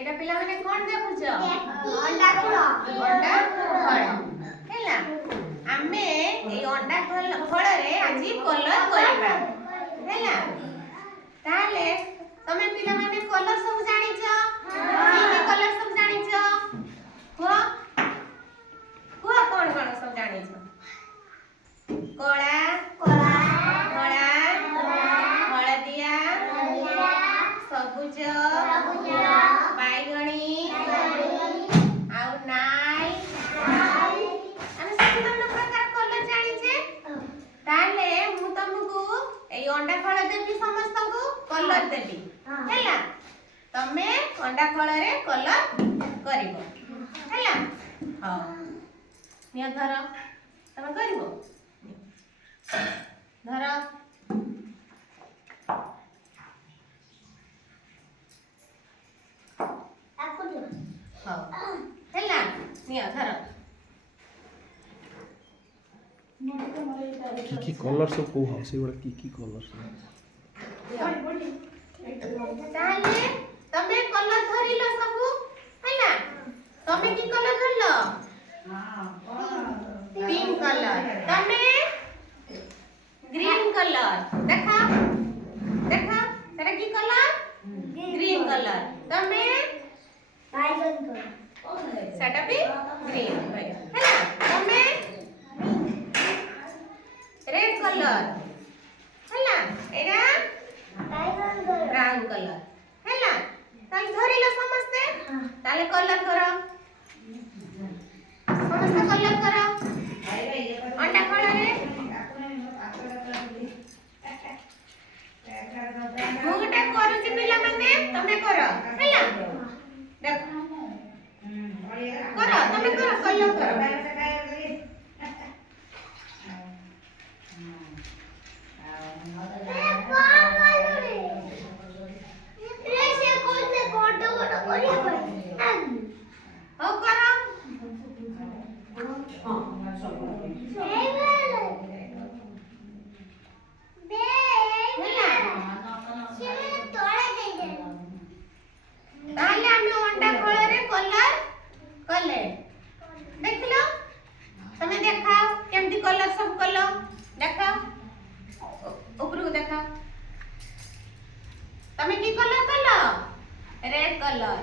एटा पिला माने कोन देखुछ अंडा फल हैला आमे ए अंडा फल रे आजी कलर करबा हैला ताले तमे पिला माने कलर सब जानि छ की कलर सब जानि छ हो कोन कोन सब जानि छ कोला धला हळदिया सबुज बाइगणी आउ नाल आमे सब प्रकार कलर जानि छे ताले मु तुमको ए अंडा फल देबी समस्त को कलर देबी हैला तमे अंडा फल रे कलर करिवो हैला हां निया धर तमे करिवो धर ହେଲା ନିଅ ଧର কি কলর সব কো হাউস এগুলা কি কলর সব তাহলে তুমি কলর ধরিল সবু हैला তুমি কি কলর ধরল পিঙ্ক কলর তুমি গ্রিন কলর দেখা দেখা এটা কি কলর গ্রিন কলর তুমি बाइगन कलर सेटा भी ग्रीन है ना तमे रेड कलर है ना era bygone colour brown colour है ना ताल धरिलो समस्ते ताले कलर करो समस्ते कलर करो अंडा कलर रे मुगटा करूची पिला माने तमे करो है ना देख करो तमे करो कलर करो हो करो ताले आमे अंडा फल रे कलर कले देखलो तमे देखाओ केमती कलर सब कलो देखाओ ऊपर को देखाओ तमे की कलर कलो रेड कलर